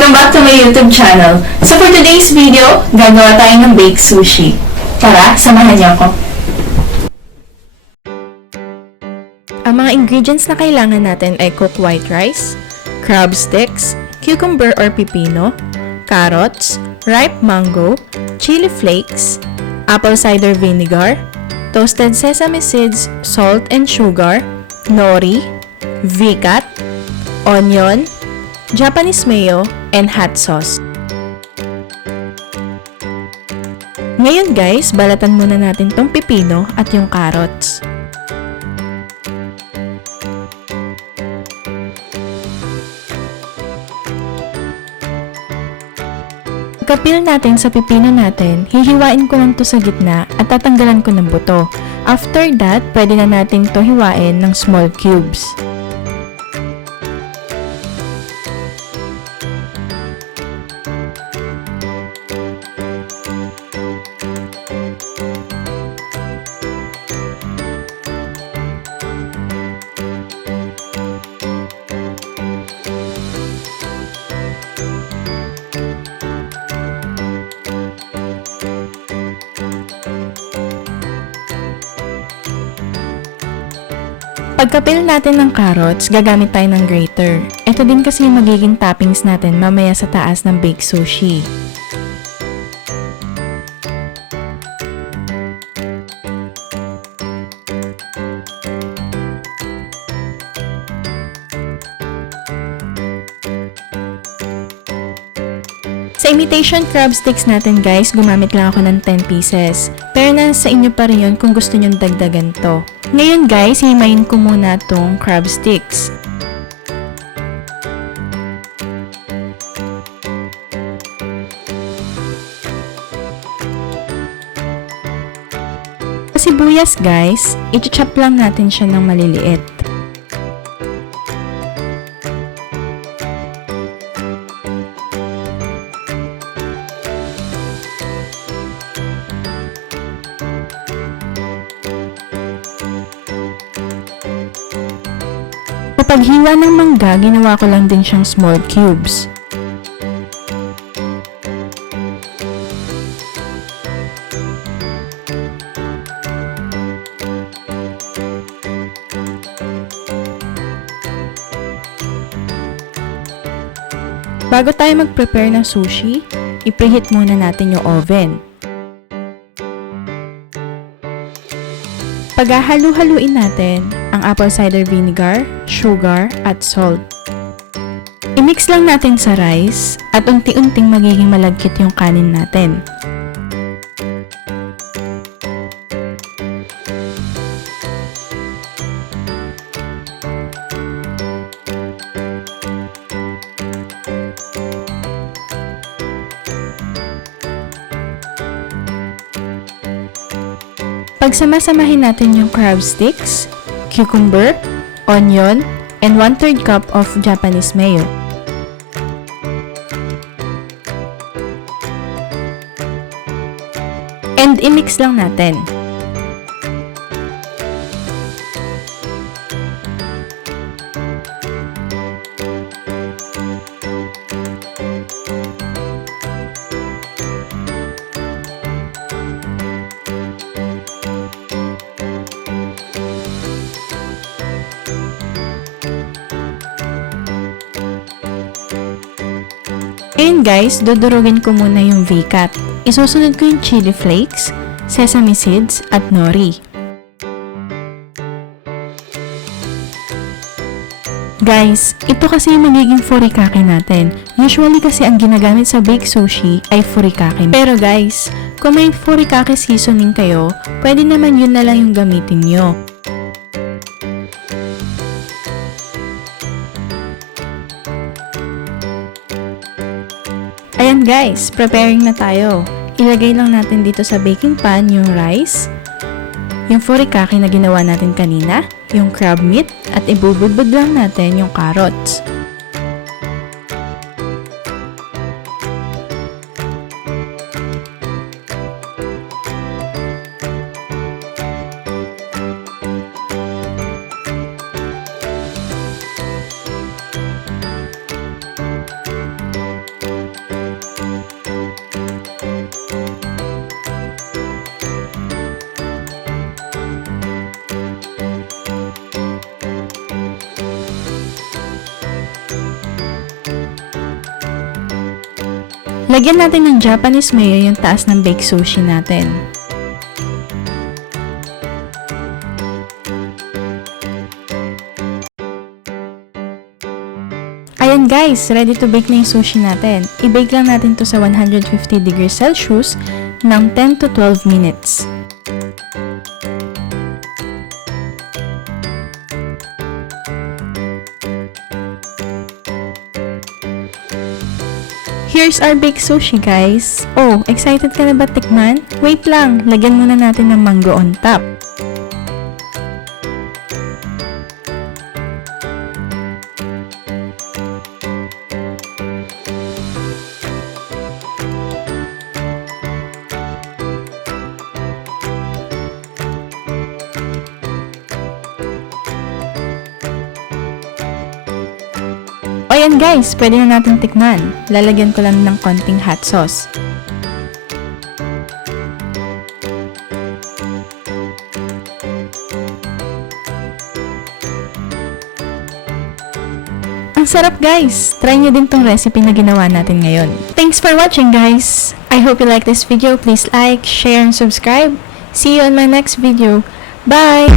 Welcome back to my YouTube channel. So for today's video, gagawa tayo ng baked sushi. Tara, samahan niyo ako. Ang mga ingredients na kailangan natin ay cooked white rice, crab sticks, cucumber or pipino, carrots, ripe mango, chili flakes, apple cider vinegar, toasted sesame seeds, salt and sugar, nori, Vcut, onion, Japanese mayo, and hot sauce. Ngayon guys, balatan muna natin tong pipino at yung carrots. Pagka-peel natin sa pipino natin, hihiwain ko lang to sa gitna at tatanggalan ko ng buto. After that, pwede na natin to hiwain ng small cubes. Pagka-peel natin ng carrots, gagamit tayo ng grater. Ito din kasi yung magiging toppings natin mamaya sa taas ng baked sushi. Sa imitation crab sticks natin guys, gumamit lang ako ng 10 pieces. Pero nasa inyo pa rin yun kung gusto nyo dagdagan to. Ngayon guys, himayin ko muna tong crab sticks. Sa sibuyas guys, i-chop lang natin siya ng maliliit. Sa paghiwa ng mangga, ginawa ko lang din siyang small cubes. Bago tayo mag-prepare ng sushi, i-preheat muna natin yung oven. Paghahalu-haluin natin ang apple cider vinegar, sugar, at salt. I-mix lang natin sa rice at unti-unting magiging malagkit yung kanin natin. Pagsamasamahin natin yung crab sticks, cucumber, onion, and 1/3 cup of Japanese mayo. And i-mix lang natin. Ngayon guys, dudurugin ko muna yung Vcut. Isusunod ko yung chili flakes, sesame seeds, at nori. Guys, ito kasi yung magiging furikake natin. Usually kasi ang ginagamit sa baked sushi ay furikake. Pero guys, kung may furikake seasoning kayo, pwede naman yun na lang yung gamitin nyo. Ayan guys, preparing na tayo. Ilagay lang natin dito sa baking pan yung rice, yung furikake na ginawa natin kanina, yung crab meat, at ibubudbud lang natin yung carrots. Lagyan natin ng Japanese mayo yung taas ng baked sushi natin. Ayan guys, ready to bake na yung sushi natin. I-bake lang natin to sa 150 degrees Celsius ng 10 to 12 minutes. Here's our baked sushi guys. Oh, excited ka na ba tikman? Wait lang, lagyan muna natin ng mango on top. O ayan guys, pwede na natin tikman. Lalagyan ko lang ng konting hot sauce. Ang sarap guys! Try nyo din tong recipe na ginawa natin ngayon. Thanks for watching guys! I hope you like this video. Please like, share, and subscribe. See you on my next video. Bye!